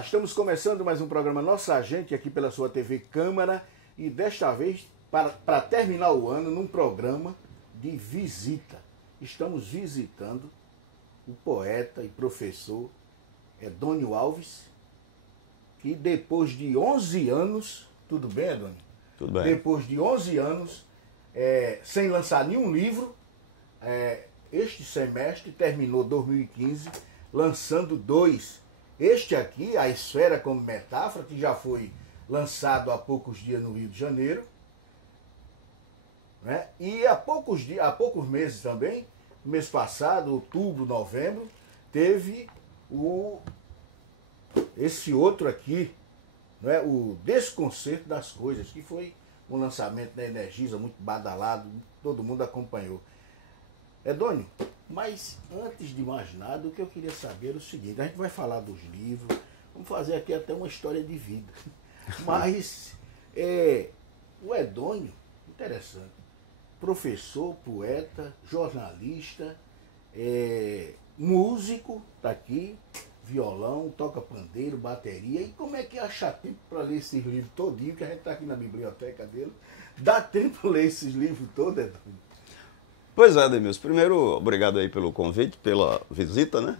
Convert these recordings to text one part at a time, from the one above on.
Olá, estamos começando mais um programa Nossa Gente aqui pela sua TV Câmara e desta vez para terminar o ano num programa de visita. Estamos visitando o poeta e professor Edônio Alves, que depois de 11 anos, tudo bem, Edônio? Tudo bem. Depois de 11 anos, sem lançar nenhum livro, este semestre terminou 2015 lançando 2. Este aqui, A Esfera como Metáfora, que já foi lançado há poucos dias no Rio de Janeiro, né? E há poucos meses também, no mês passado, outubro, novembro, teve esse outro aqui, né? O Desconcerto das Coisas, que foi um lançamento da Energisa, muito badalado, todo mundo acompanhou. Edônio, mas antes de mais nada, o que eu queria saber é o seguinte: a gente vai falar dos livros, vamos fazer aqui até uma história de vida. Mas o Edônio, interessante, professor, poeta, jornalista, músico, tá aqui, violão, toca pandeiro, bateria. E como é que acha tempo para ler esses livros todinho, que a gente tá aqui na biblioteca dele? Dá tempo para ler esses livros todos, Edônio? Pois é, Ademilson. Primeiro, obrigado aí pelo convite, pela visita, né?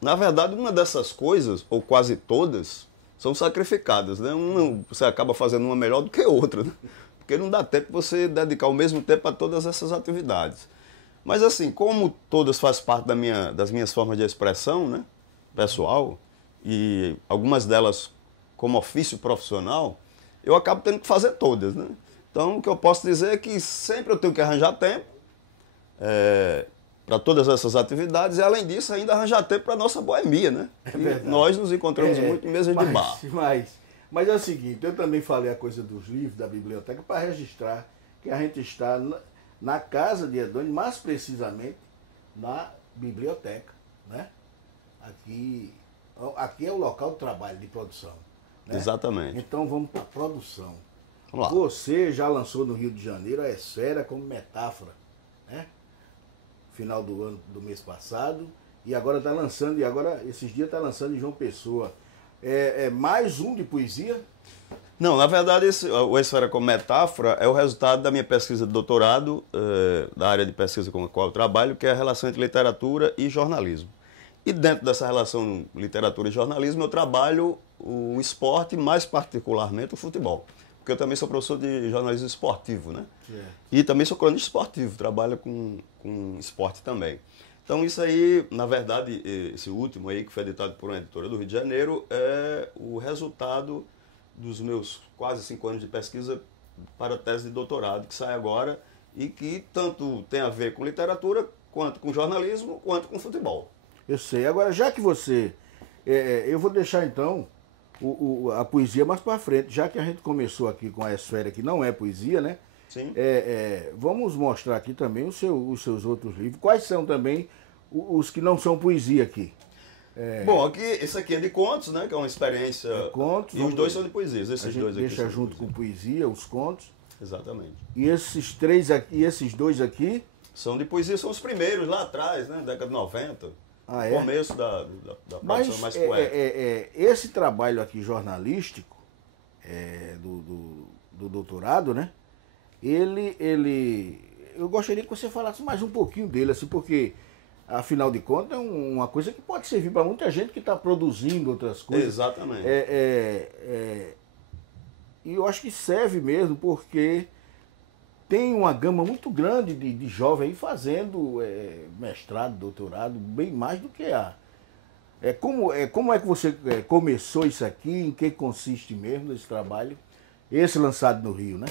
Na verdade, uma dessas coisas, ou quase todas, são sacrificadas, né? Você acaba fazendo uma melhor do que outra, né? Porque não dá tempo você dedicar o mesmo tempo a todas essas atividades. Mas assim, como todas fazem parte das minhas formas de expressão, né? Pessoal, e algumas delas como ofício profissional, eu acabo tendo que fazer todas, né? Então, o que eu posso dizer é que sempre eu tenho que arranjar tempo para todas essas atividades e, além disso, ainda arranjar tempo para a nossa boemia, né? Nós nos encontramos muito em mesas de bar. Mas é o seguinte, eu também falei a coisa dos livros da biblioteca para registrar que a gente está na casa de Edônio, mais precisamente na biblioteca, né? Aqui é o local de trabalho, de produção, né? Exatamente. Então, vamos para a produção. Vamos lá. Você já lançou no Rio de Janeiro A Esfera como Metáfora, né? Final do ano, do mês passado, e agora está lançando, esses dias está lançando em João Pessoa. Mais um de poesia? Não, na verdade, o Esfera como Metáfora é o resultado da minha pesquisa de doutorado, da área de pesquisa com a qual eu trabalho, que é a relação entre literatura e jornalismo. E dentro dessa relação literatura e jornalismo, eu trabalho o esporte, mais particularmente o futebol. Porque eu também sou professor de jornalismo esportivo, né? E também sou cronista esportivo, trabalho com esporte também. Então isso aí, na verdade, esse último aí, que foi editado por uma editora do Rio de Janeiro, é o resultado dos meus quase 5 anos de pesquisa para a tese de doutorado, que sai agora e que tanto tem a ver com literatura, quanto com jornalismo, quanto com futebol. Eu sei. Agora, já que você... eu vou deixar então a poesia mais para frente, já que a gente começou aqui com a Esfera, que não é poesia, né? Sim. Vamos mostrar aqui também os seus outros livros. Quais são também os que não são poesia aqui? Bom, aqui, esse aqui é de contos, né? Que é uma experiência... Contos. E os dois são de poesias, esses dois aqui. Deixa junto com poesia, os contos. Exatamente. E esses 3 aqui, e esses 2 aqui? São de poesia, são os primeiros lá atrás, né? Década de 90. Começo da produção mais poética. Esse trabalho aqui jornalístico, do doutorado, né? Eu gostaria que você falasse mais um pouquinho dele, assim, porque, afinal de contas, é uma coisa que pode servir para muita gente que está produzindo outras coisas. Exatamente. E eu acho que serve mesmo, porque tem uma gama muito grande de jovens aí fazendo mestrado, doutorado, bem mais do que como é que você começou isso aqui, em que consiste mesmo esse trabalho? Esse lançado no Rio, né?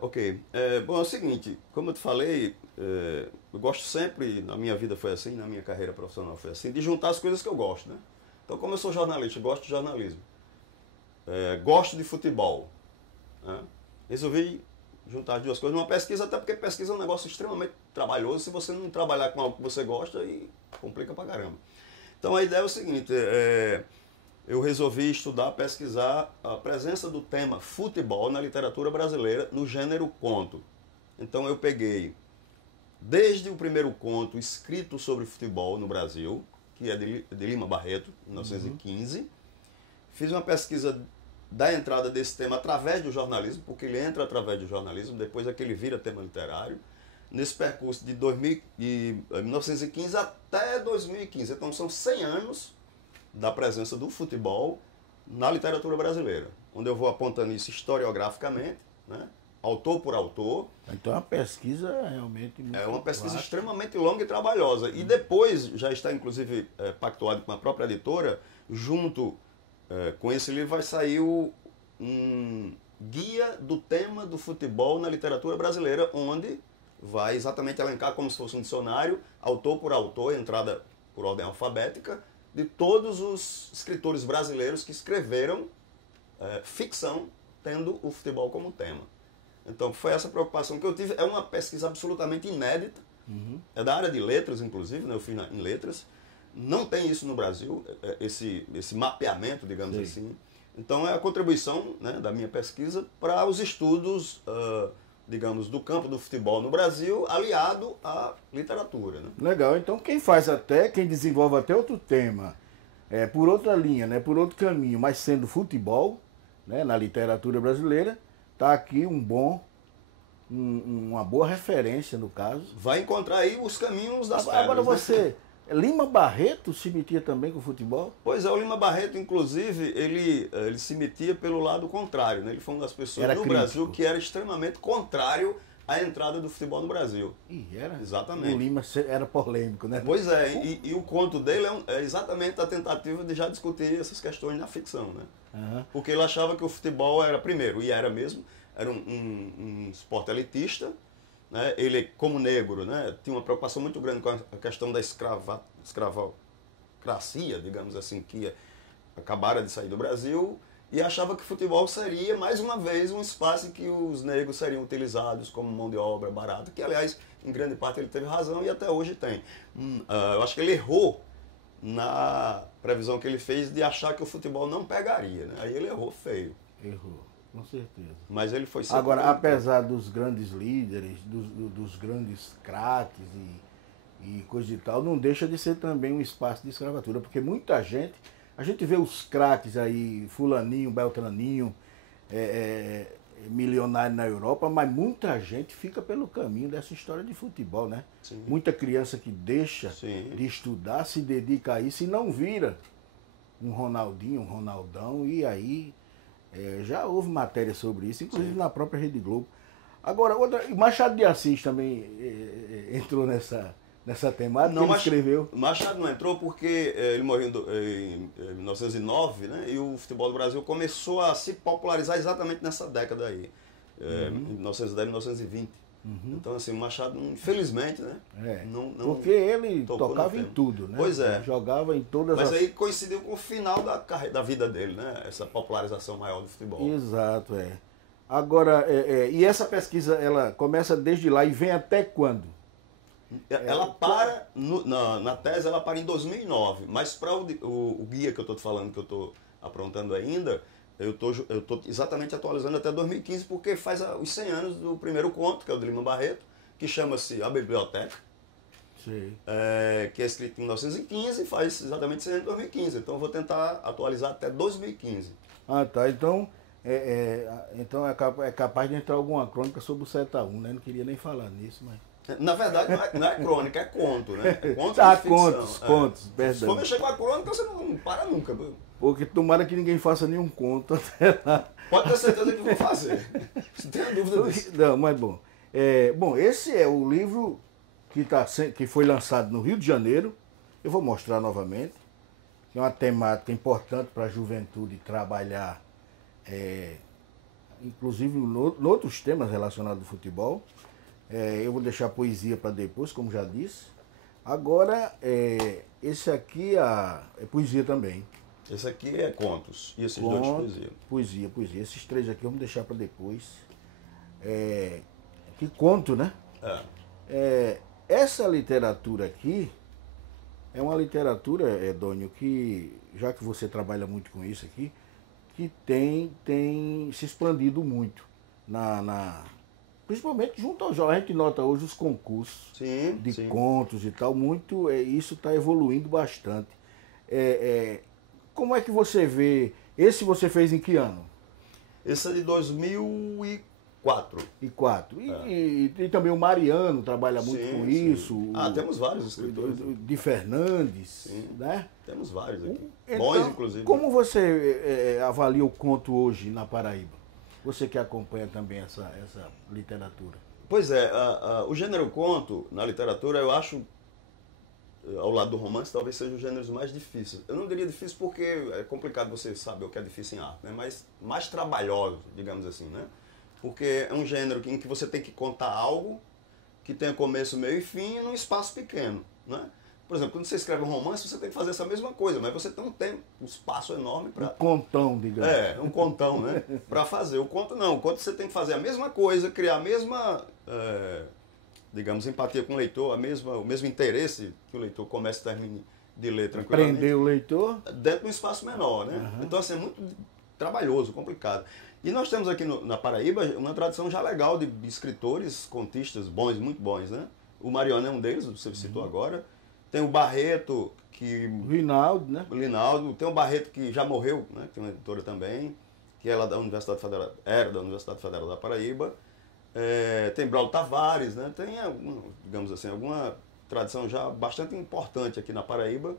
Ok. Bom, é o seguinte, como eu te falei, eu gosto sempre, na minha vida foi assim, na minha carreira profissional foi assim, de juntar as coisas que eu gosto, né? Então, como eu sou jornalista, eu gosto de jornalismo, gosto de futebol, né? Resolvi juntar as duas coisas numa pesquisa, até porque pesquisa é um negócio extremamente trabalhoso. Se você não trabalhar com algo que você gosta, aí complica pra caramba. Então a ideia é o seguinte, eu resolvi estudar, pesquisar a presença do tema futebol na literatura brasileira no gênero conto. Então eu peguei desde o primeiro conto escrito sobre futebol no Brasil, que é de Lima Barreto, 1915. Fiz uma pesquisa da entrada desse tema através do jornalismo, porque ele entra através do jornalismo, depois é que ele vira tema literário, nesse percurso de 1915 até 2015. Então são 100 anos da presença do futebol na literatura brasileira, onde eu vou apontando isso historiograficamente, né? Autor por autor. Então é uma pesquisa realmente muito É uma pesquisa vasta. extremamente longa e trabalhosa. E depois, já está inclusive pactuado com a própria editora, junto com esse livro vai sair um guia do tema do futebol na literatura brasileira, onde vai exatamente elencar como se fosse um dicionário, autor por autor, entrada por ordem alfabética, de todos os escritores brasileiros que escreveram ficção tendo o futebol como tema. Então foi essa preocupação que eu tive. É uma pesquisa absolutamente inédita, é da área de letras, inclusive, né? Eu fiz em letras. Não tem isso no Brasil, esse mapeamento, digamos assim. Então é a contribuição, né, da minha pesquisa para os estudos, digamos, do campo do futebol no Brasil, aliado à literatura. Né? Legal, então quem desenvolve até outro tema, por outra linha, né, por outro caminho, mas sendo futebol, né, na literatura brasileira, está aqui uma boa referência no caso. Vai encontrar aí os caminhos das pedras. Agora você, né? Lima Barreto se metia também com o futebol? Pois é, o Lima Barreto, inclusive, ele se metia pelo lado contrário. Né? Ele foi uma das pessoas no Brasil que era extremamente contrário à entrada do futebol no Brasil. E era? Exatamente. O Lima era polêmico, né? Pois é, e o conto dele é exatamente a tentativa de já discutir essas questões na ficção, né? Uhum. Porque ele achava que o futebol era, primeiro, e era mesmo, era um esporte elitista, né? Ele, como negro, né, tinha uma preocupação muito grande com a questão da escravocracia, digamos assim, que acabara de sair do Brasil, e achava que o futebol seria, mais uma vez, um espaço em que os negros seriam utilizados como mão de obra barata, que, aliás, em grande parte ele teve razão e até hoje tem. Eu acho que ele errou na previsão que ele fez de achar que o futebol não pegaria. Né? Aí ele errou feio. Errou, com certeza. Mas ele foi sempre... Agora, apesar dos grandes líderes, dos grandes craques e coisa e tal, não deixa de ser também um espaço de escravatura, porque muita gente, a gente vê os craques aí, fulaninho, beltraninho, milionário na Europa, mas muita gente fica pelo caminho dessa história de futebol, né? Sim. Muita criança que deixa Sim. de estudar, se dedica a isso e não vira um Ronaldinho, um Ronaldão, e aí já houve matéria sobre isso, inclusive na própria Rede Globo. Agora, Machado de Assis também entrou nessa temática, não, ele escreveu. Machado não entrou porque ele morreu em 1909, né? E o futebol do Brasil começou a se popularizar exatamente nessa década aí, em 1910, 1920. Então, assim, o Machado, infelizmente, né? Não Porque ele tocou tocava em tudo, né? Pois é. Jogava em todas Mas as... aí coincidiu com o final da vida dele, né? Essa popularização maior do futebol. Exato, Agora, e essa pesquisa, ela começa desde lá e vem até quando? Ela para, na tese, ela para em 2009, mas para o guia que eu estou te falando, que eu estou aprontando ainda, eu estou exatamente atualizando até 2015, porque faz os 100 anos do primeiro conto, que é o de Lima Barreto, que chama-se A Biblioteca, que é escrito em 1915 e faz exatamente 100 anos em 2015. Então eu vou tentar atualizar até 2015. Ah, tá. Então, então é capaz de entrar alguma crônica sobre o 7x1, né? Não queria nem falar nisso, mas... Na verdade, não é crônica, é conto, né? É conto Tá, de ficção. contos, Se perdão. for mexer com a crônica, você não para nunca. Porque tomara que ninguém faça nenhum conto até lá. Pode ter certeza que vou fazer. Não tenha dúvida disso. Não, mas bom. Bom, esse é o livro que foi lançado no Rio de Janeiro. Eu vou mostrar novamente. Que é uma temática importante para a juventude trabalhar, inclusive em outros temas relacionados ao futebol. Eu vou deixar a poesia para depois, como já disse. Agora, esse aqui é poesia também. Esse aqui é contos. E esses dois poesia. Poesia. Esses três aqui vamos deixar para depois. Que conto, né? Essa literatura aqui é uma literatura, Edônio, que, já que você trabalha muito com isso aqui, que tem se expandido muito principalmente junto ao jovem. A gente nota hoje os concursos de contos e tal, isso está evoluindo bastante. Como é que você vê? Esse você fez em que ano? Esse é de 2004. E também o Mariano trabalha muito com isso. Temos vários escritores. De Fernandes, né? Temos vários aqui. Então, bons, inclusive. Como você avalia o conto hoje na Paraíba? Você que acompanha também essa literatura. Pois é, o gênero conto na literatura, eu acho, ao lado do romance, talvez seja os gêneros mais difíceis. Eu não diria difícil porque é complicado você saber o que é difícil em arte, né? Mas mais trabalhoso, digamos assim, né? Porque é um gênero em que você tem que contar algo que tenha começo, meio e fim num espaço pequeno, né? Por exemplo, quando você escreve um romance, você tem que fazer essa mesma coisa, mas você não tem um espaço enorme para... Um contão, digamos. Um contão, né? Para fazer. O conto não. O conto você tem que fazer a mesma coisa, criar a mesma, digamos, empatia com o leitor, o mesmo interesse que o leitor comece e termine de ler tranquilamente. Prender o leitor. Dentro de um espaço menor, né? Uhum. Então, assim, é muito trabalhoso, complicado. E nós temos aqui na Paraíba uma tradição já legal de escritores, contistas bons, muito bons, né? O Mariano é um deles, você citou agora. Tem o Barreto, Rinaldo, né? O Rinaldo. Tem o Barreto, que já morreu, né? Tem uma editora também, que era da Universidade Federal da Paraíba. Tem Braulio Tavares, né? Tem, digamos assim, alguma tradição já bastante importante aqui na Paraíba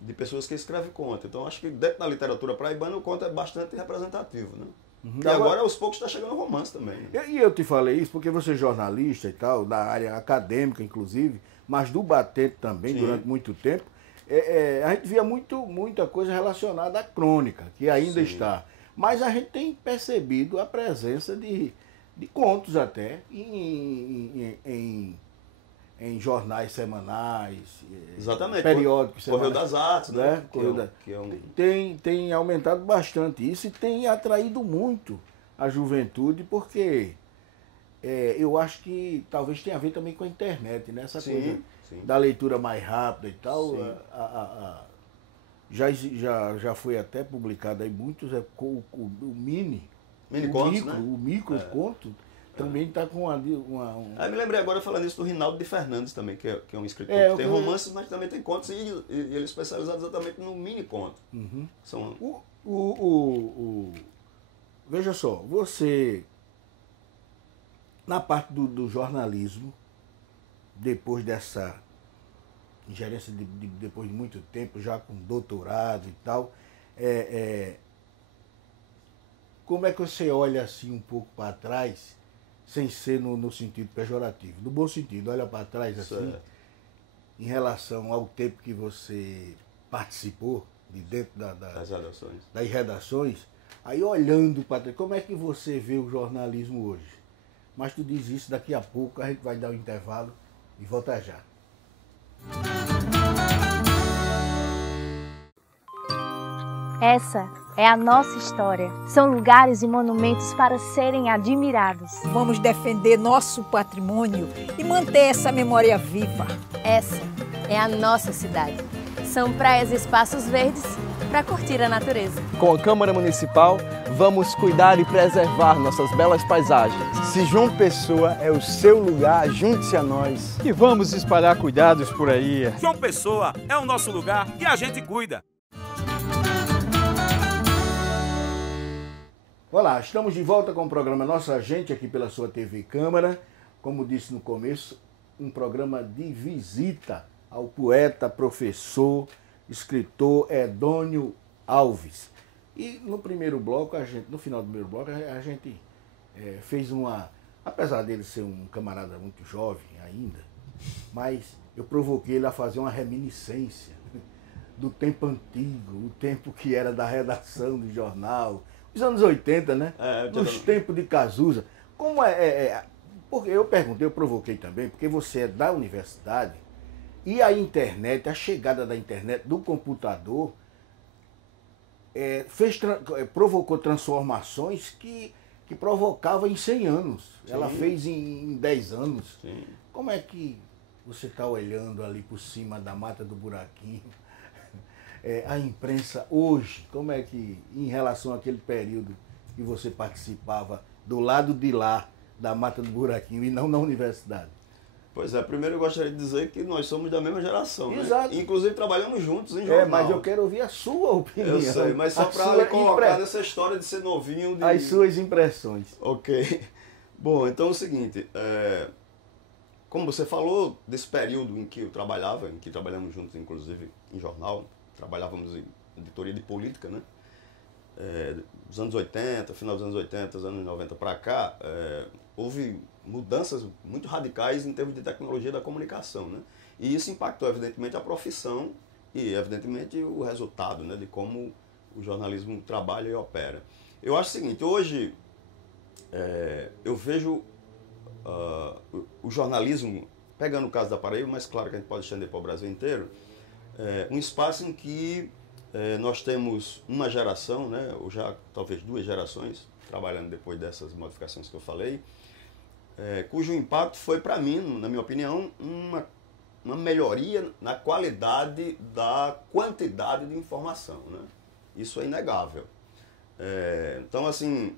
de pessoas que escrevem conto. Então, acho que dentro da literatura paraibana o conto é bastante representativo, né? Uhum. E agora, aos poucos, está chegando o romance também. Né? E eu te falei isso porque você é jornalista e tal, da área acadêmica, inclusive, mas do batente também, durante muito tempo, a gente via muita coisa relacionada à crônica, que ainda está. Mas a gente tem percebido a presença de contos até em jornais semanais, exatamente, periódicos semanais. Correio das Artes, né? Tem aumentado bastante isso e tem atraído muito a juventude, porque eu acho que talvez tenha a ver também com a internet, né? Essa coisa da leitura mais rápida e tal. Já foi até publicado aí muitos, o micro-conto. Também está com me lembrei agora falando isso do Rinaldo de Fernandes também, que é um escritor que tem romances, mas também tem contos, e ele é especializado exatamente no mini-conto. Uhum. Veja só, você, na parte do jornalismo, depois dessa ingerência, depois de muito tempo, já com doutorado e tal, como é que você olha assim um pouco para trás, sem ser no sentido pejorativo, no bom sentido, olha para trás assim, em relação ao tempo que você participou de dentro das redações, aí olhando para trás, como é que você vê o jornalismo hoje? Mas tu diz isso, daqui a pouco a gente vai dar um intervalo e volta já. Essa é a nossa história. São lugares e monumentos para serem admirados. Vamos defender nosso patrimônio e manter essa memória viva. Essa é a nossa cidade. São praias e espaços verdes para curtir a natureza. Com a Câmara Municipal, vamos cuidar e preservar nossas belas paisagens. Se João Pessoa é o seu lugar, junte-se a nós. E vamos espalhar cuidados por aí. João Pessoa é o nosso lugar e a gente cuida. Olá, estamos de volta com o programa Nossa Gente, aqui pela sua TV Câmara. Como disse no começo, um programa de visita ao poeta, professor, escritor Edônio Alves. E no primeiro bloco, no final do primeiro bloco, a gente fez apesar dele ser um camarada muito jovem ainda, mas eu provoquei ele a fazer uma reminiscência do tempo antigo, o tempo que era da redação do jornal, os anos 80, né? Nos tempos de Cazuza. Como porque eu provoquei também, porque você é da universidade e a internet, a chegada da internet, do computador, provocou transformações que provocava em 100 anos. Sim. Ela fez em 10 anos. Sim. Como é que você está olhando ali por cima da mata do buraquinho? A imprensa hoje, como é que, em relação àquele período que você participava do lado de lá da Mata do Buraquinho e não na universidade? Pois é, primeiro eu gostaria de dizer que nós somos da mesma geração, Exato. Né? Inclusive trabalhamos juntos em jornal. Mas eu quero ouvir a sua opinião. Eu sei, mas só para colocar nessa história de ser novinho... As suas impressões. Ok. Bom, então é o seguinte, como você falou, desse período em que eu trabalhava, em que trabalhamos juntos, inclusive, em jornal, trabalhávamos em editoria de política, né? Dos anos 80, final dos anos 80, dos anos 90 para cá, houve mudanças muito radicais em termos de tecnologia da comunicação, né? E isso impactou, evidentemente, a profissão e, evidentemente, o resultado, né, de como o jornalismo trabalha e opera. Eu acho o seguinte, hoje eu vejo o jornalismo, pegando o caso da Paraíba, mas claro que a gente pode estender para o Brasil inteiro, um espaço em que nós temos uma geração, né, ou já talvez 2 gerações, trabalhando depois dessas modificações que eu falei, cujo impacto foi, para mim, na minha opinião, uma melhoria na qualidade da quantidade de informação, né? Isso é inegável. Então, assim,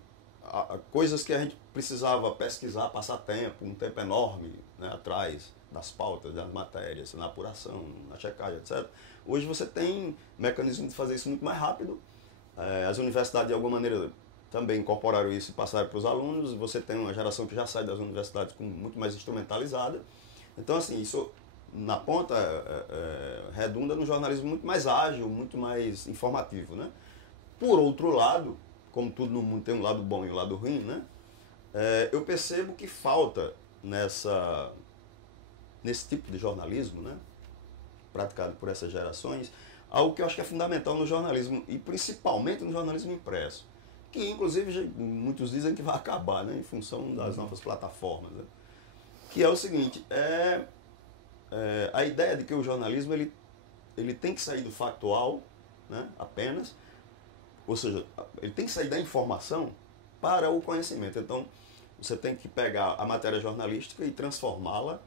coisas que a gente precisava pesquisar, passar tempo, um tempo enorme, né, atrás das pautas, das matérias, na apuração, na checagem, etc. Hoje você tem mecanismo de fazer isso muito mais rápido. As universidades, de alguma maneira, também incorporaram isso e passaram para os alunos. Você tem uma geração que já sai das universidades muito mais instrumentalizada. Então, assim, isso na ponta redunda num jornalismo muito mais ágil, muito mais informativo, né? Por outro lado, como tudo no mundo tem um lado bom e um lado ruim, né? Eu percebo que falta nesse tipo de jornalismo, né, praticado por essas gerações, algo que eu acho que é fundamental no jornalismo, e principalmente no jornalismo impresso, que inclusive muitos dizem que vai acabar, né, em função das novas plataformas, né? Que é o seguinte, a ideia de que o jornalismo ele tem que sair do factual, né, apenas, ou seja, ele tem que sair da informação para o conhecimento. Então, você tem que pegar a matéria jornalística e transformá-la,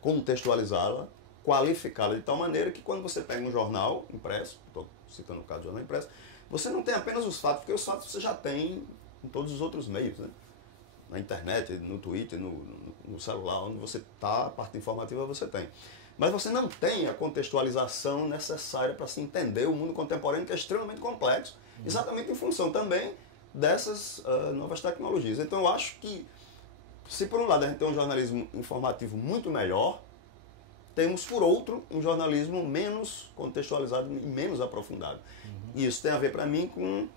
contextualizá-la, qualificá-la de tal maneira que quando você pega um jornal impresso, estou citando o caso do jornal impresso, você não tem apenas os fatos, porque os fatos você já tem em todos os outros meios, né? Na internet, no Twitter, no celular, onde você está, a parte informativa você tem. Mas você não tem a contextualização necessária para se entender o mundo contemporâneo, que é extremamente complexo, exatamente em função também dessas novas tecnologias. Então eu acho que, se por um lado a gente tem um jornalismo informativo muito melhor, temos por outro um jornalismo menos contextualizado e menos aprofundado. E isso tem a ver para mim com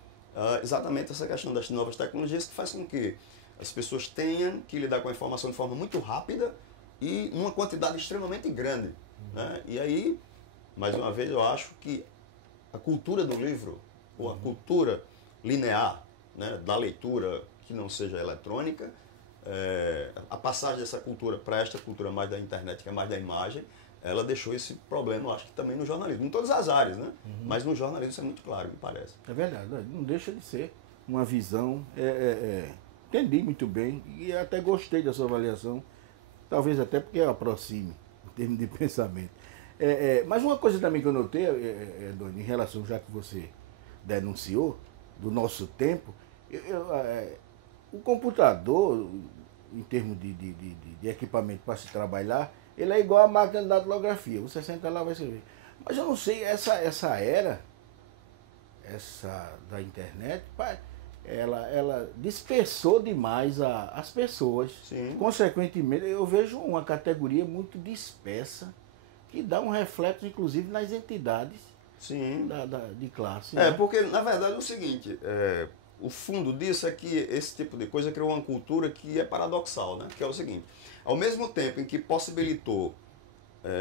exatamente essa questão das novas tecnologias, que faz com que as pessoas tenham que lidar com a informação de forma muito rápida e numa quantidade extremamente grande, né? E aí, mais uma vez, eu acho que a cultura do livro, ou a cultura linear, né, da leitura que não seja eletrônica, a passagem dessa cultura para esta cultura mais da internet, que é mais da imagem, ela deixou esse problema, eu acho que também no jornalismo, em todas as áreas, né? Mas no jornalismo isso é muito claro, me parece. É verdade, não deixa de ser uma visão, entendi muito bem e até gostei da sua avaliação, talvez até porque aproxime em termos de pensamento. Mas uma coisa também que eu notei, Doni, em relação, já que você denunciou, do nosso tempo, o computador, em termos de equipamento para se trabalhar, ele é igual a máquina de datilografia. Você senta lá e vai escrever. Mas eu não sei, essa era, da internet, ela dispersou demais as pessoas. Sim. Consequentemente, eu vejo uma categoria muito dispersa, que dá um reflexo, inclusive, nas entidades. Sim. De classe. Né? Porque, na verdade, é o seguinte, o fundo disso é que esse tipo de coisa criou uma cultura que é paradoxal, né? Que é o seguinte, ao mesmo tempo em que possibilitou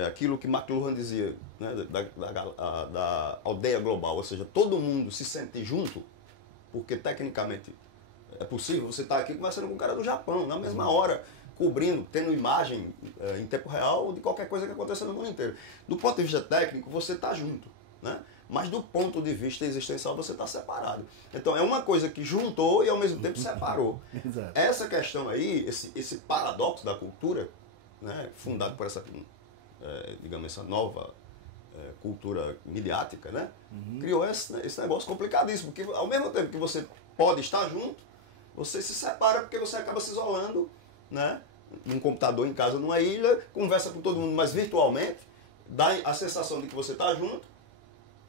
aquilo que McLuhan dizia, né, da aldeia global, ou seja, todo mundo se sente junto, porque tecnicamente é possível, você estar aqui conversando com um cara do Japão, na mesma hora, cobrindo, tendo imagem em tempo real de qualquer coisa que aconteça no mundo inteiro. Do ponto de vista técnico, você está junto, né? Mas do ponto de vista existencial você está separado. Então é uma coisa que juntou e ao mesmo tempo separou. Exato. Essa questão aí, esse paradoxo da cultura, né, fundado por essa, digamos, essa nova cultura midiática, né, criou esse negócio complicadíssimo, porque ao mesmo tempo que você pode estar junto, você se separa porque você acaba se isolando, né? Num computador em casa, numa ilha, conversa com todo mundo, mas virtualmente, dá a sensação de que você está junto,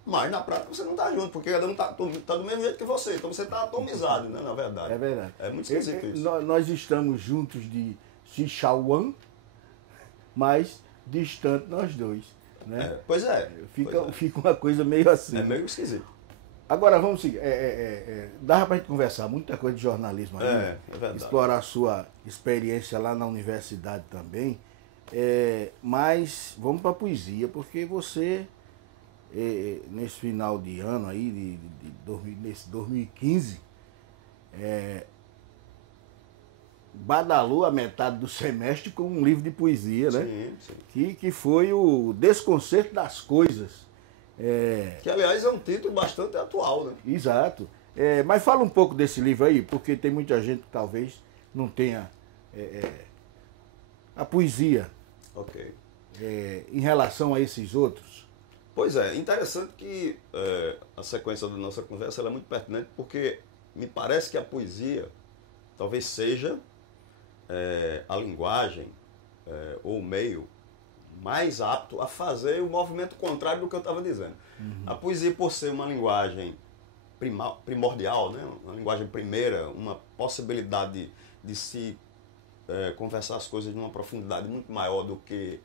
mas na prática você não está junto, porque cada um está do mesmo jeito que você, então você está atomizado, né, na verdade. É verdade. É muito esquisito isso. Nós estamos juntos de Sichuan, mas distante nós dois. Né? Pois é. Fica uma coisa meio assim. É meio esquisito. Agora vamos seguir. Dava pra gente conversar muita coisa de jornalismo aí. É verdade. Explorar a sua experiência lá na universidade também. Mas vamos pra poesia, porque você, nesse final de ano aí, nesse 2015, badalou a metade do semestre com um livro de poesia, né? Sim. Que foi o Desconcerto das Coisas. Que, aliás, é um título bastante atual, né? Exato. Mas fala um pouco desse livro aí, porque tem muita gente que talvez não tenha a poesia em relação a esses outros. Pois é, interessante que a sequência da nossa conversa ela é muito pertinente, porque me parece que a poesia talvez seja a linguagem ou o meio mais apto a fazer o movimento contrário do que eu estava dizendo. A poesia, por ser uma linguagem primordial, né? Uma linguagem primeira, uma possibilidade de se conversar as coisas de uma profundidade muito maior do que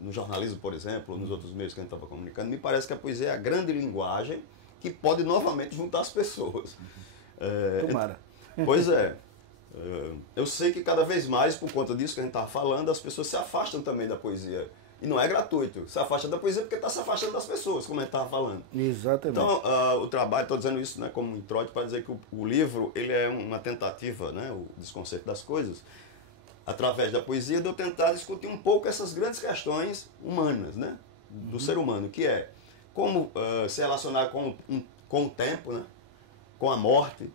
no jornalismo, por exemplo, ou nos outros meios que a gente estava comunicando, me parece que a poesia é a grande linguagem que pode novamente juntar as pessoas. Tomara. Pois é. Eu sei que cada vez mais, por conta disso que a gente estava falando, as pessoas se afastam também da poesia. E não é gratuito. Se afasta da poesia porque está se afastando das pessoas, como a gente estava falando. Exatamente. Então, o trabalho, estou dizendo isso, né, como introito, para dizer que o livro ele é uma tentativa, né, o Desconcerto das Coisas, através da poesia, de eu tentar discutir um pouco essas grandes questões humanas, né, do ser humano, que é como se relacionar com o tempo, né, com a morte,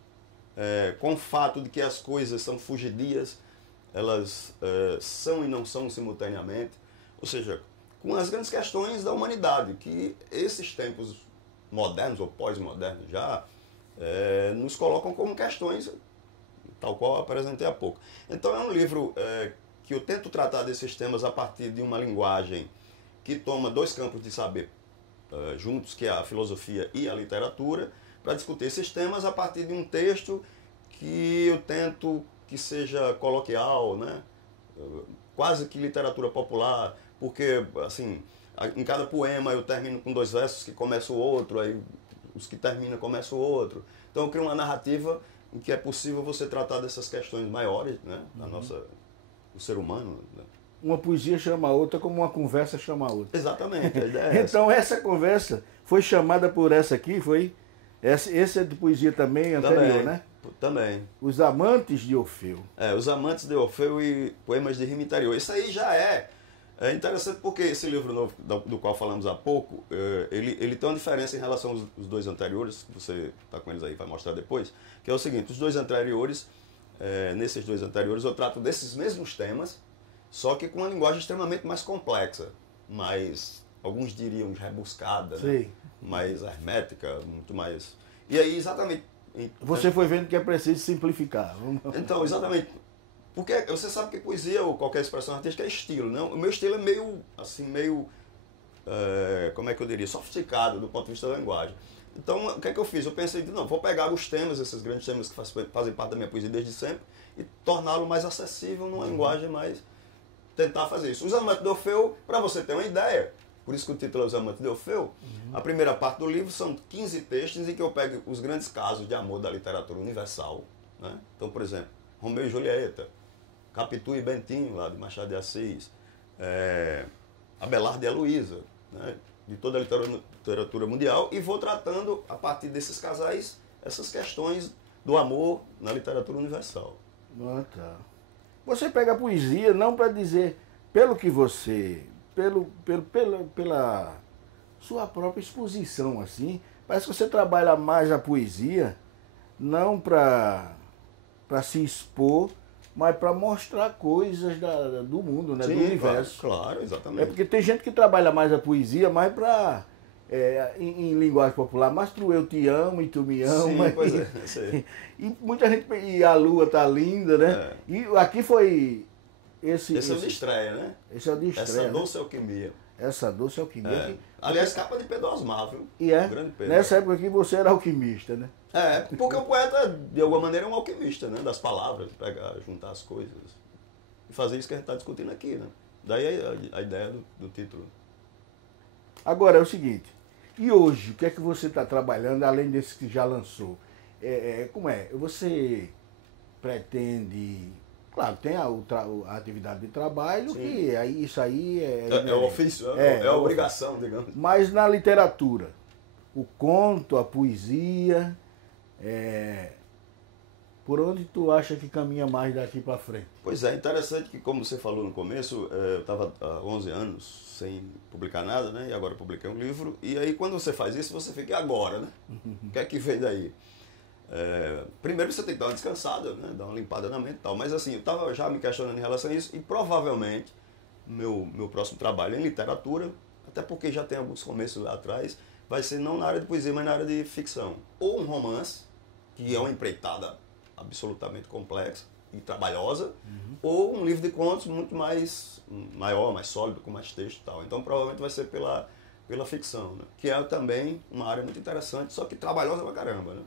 com o fato de que as coisas são fugidias, elas são e não são simultaneamente, ou seja, com as grandes questões da humanidade, que esses tempos modernos ou pós-modernos já nos colocam como questões, tal qual eu apresentei há pouco. Então é um livro que eu tento tratar desses temas a partir de uma linguagem que toma dois campos de saber juntos, que é a filosofia e a literatura, para discutir esses temas a partir de um texto que eu tento que seja coloquial, né? Quase que literatura popular, porque assim, em cada poema eu termino com 2 versos que começa o outro, aí os que terminam começa o outro. Então eu crio uma narrativa em que é possível você tratar dessas questões maiores, né? Do ser humano. Né? Uma poesia chama a outra como uma conversa chama a outra. Exatamente, a ideia é então essa conversa foi chamada por essa aqui, foi... Esse é de poesia também anterior, né? Também. Os Amantes de Orfeu. Os Amantes de Orfeu e Poemas de Rima Interior. Isso aí já é interessante porque esse livro novo do qual falamos há pouco, ele tem uma diferença em relação aos 2 anteriores, que você está com eles aí, vai mostrar depois, que é o seguinte, os 2 anteriores, nesses 2 anteriores eu trato desses mesmos temas, só que com uma linguagem extremamente mais complexa, mais, alguns diriam rebuscada, né? Mais hermética, muito mais... E aí, exatamente... Você foi vendo que é preciso simplificar. Então, exatamente. Porque você sabe que poesia ou qualquer expressão artística é estilo, né? O meu estilo é meio, assim, como é que eu diria? Sofisticado do ponto de vista da linguagem. Então, o que é que eu fiz? Eu pensei, não, vou pegar os temas, esses grandes temas que fazem parte da minha poesia desde sempre, e torná-lo mais acessível numa linguagem mais... Tentar fazer isso. Os Amantes de Orfeu, para você ter uma ideia... Por isso que o título é Os Amantes de Orfeu. A primeira parte do livro são 15 textos em que eu pego os grandes casos de amor da literatura universal. Né? Então, por exemplo, Romeu e Julieta, Capitu e Bentinho, lá de Machado de Assis, Abelardo e Heloísa, né? De toda a literatura mundial, e vou tratando, a partir desses casais, essas questões do amor na literatura universal. Tá. Você pega a poesia não para dizer, pelo que você... Pela sua própria exposição, assim, parece que você trabalha mais a poesia, não para se expor, mas para mostrar coisas do mundo, né? Sim, do universo. Claro, exatamente. É porque tem gente que trabalha mais a poesia mais para em linguagem popular, mas tu eu te amo e tu me ama. Sim, pois é, isso aí. E muita gente, e a lua tá linda, né? É. E aqui foi Esse é o de estreia, né? Esse é o de estreia. Essa Doce Alquimia. Essa Doce Alquimia. É. Aliás, capa de Pedro Osmar, viu? E é, O grande Pedro. nessa época aqui você era alquimista, né? É, porque o poeta, de alguma maneira, é um alquimista, né? Das palavras, pegar, juntar as coisas. E fazer isso que a gente está discutindo aqui, né? Daí a ideia do título. Agora é o seguinte, e hoje, o que é que você está trabalhando, além desse que já lançou? Como é? Você pretende... Claro, tem a atividade de trabalho, Sim. que aí, isso aí É o ofício, é a obrigação, digamos. Mas na literatura, o conto, a poesia, por onde tu acha que caminha mais daqui para frente? Pois é, interessante que, como você falou no começo, eu estava há 11 anos sem publicar nada, né? E agora eu publiquei um livro. E aí, quando você faz isso, você fica, e agora, né? O que é que vem daí? Primeiro você tem que dar uma descansada, né? Dar uma limpada na mente e tal. Mas assim, eu estava já me questionando em relação a isso e provavelmente meu próximo trabalho em literatura, até porque já tem alguns começos lá atrás, vai ser não na área de poesia, mas na área de ficção. Ou um romance, que é uma empreitada absolutamente complexa e trabalhosa, ou um livro de contos muito maior, mais sólido, com mais texto e tal. Então provavelmente vai ser pela ficção, né? Que é também uma área muito interessante, só que trabalhosa pra caramba, né?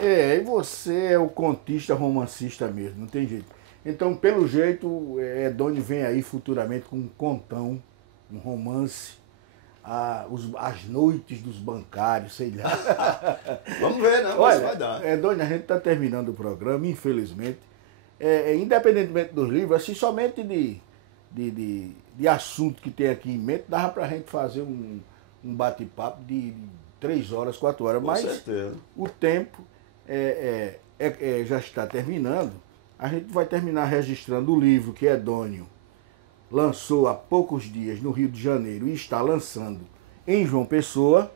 E você é o contista romancista mesmo, não tem jeito. Então, pelo jeito, Edônio vem aí futuramente com um contão, um romance, as noites dos bancários, sei lá. Vamos ver, né? Olha, vai dar. Edônio, a gente está terminando o programa, infelizmente. Independentemente dos livros, assim, somente de assunto que tem aqui em mente, dava para a gente fazer um bate-papo de 3 horas, 4 horas. Com certeza. O tempo já está terminando. A gente vai terminar registrando o livro que Edônio lançou há poucos dias no Rio de Janeiro e está lançando em João Pessoa,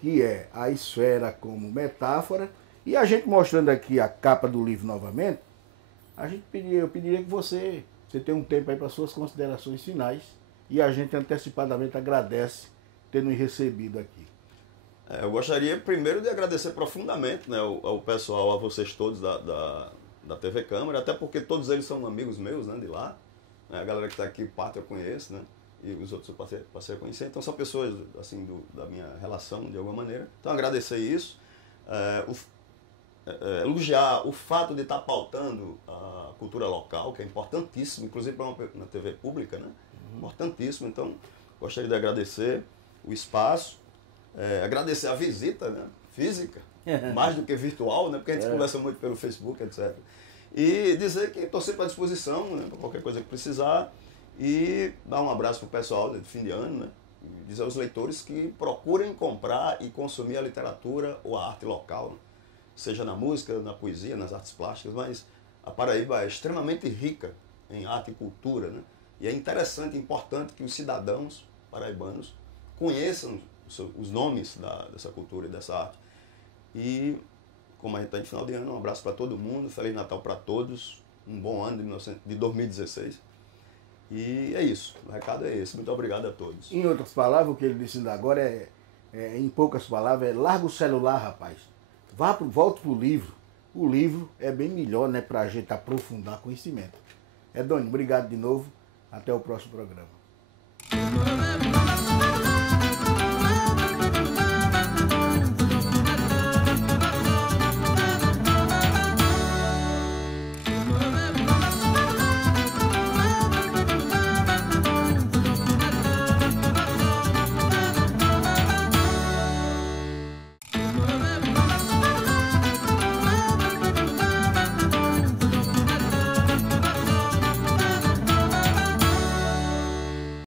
que é A Esfera como Metáfora. E a gente mostrando aqui a capa do livro novamente, eu pediria que você tenha um tempo aí para suas considerações finais, e a gente antecipadamente agradece ter nos recebido aqui. Eu gostaria primeiro de agradecer profundamente, né, ao pessoal, a vocês todos da TV Câmara, até porque todos eles são amigos meus, né, de lá. A galera que está aqui, parte eu conheço, né? E os outros eu passei a conhecer. Então são pessoas assim, da minha relação, de alguma maneira. Então agradecer isso. Elogiar o fato de estar pautando a cultura local, que é importantíssimo, inclusive para uma TV pública, né? Importantíssimo. Então gostaria de agradecer o espaço, agradecer a visita, né? Física, mais do que virtual, né? Porque a gente conversa muito pelo Facebook, etc. E dizer que estou sempre à disposição, né, para qualquer coisa que precisar. E dar um abraço para o pessoal de fim de ano, né? E dizer aos leitores que procurem comprar e consumir a literatura ou a arte local, né? Seja na música, na poesia, nas artes plásticas, mas a Paraíba é extremamente rica em arte e cultura, né? E é interessante e importante que os cidadãos paraibanos conheçam os nomes dessa cultura e dessa arte. E como a gente está em final de ano, um abraço para todo mundo, Feliz Natal para todos, um bom ano de 2016. E é isso, o recado é esse. Muito obrigado a todos. Em outras palavras, o que ele disse ainda agora em poucas palavras, larga o celular, rapaz. Volte para o livro. O livro é bem melhor, né, para a gente aprofundar conhecimento. Edônio, obrigado de novo. Até o próximo programa.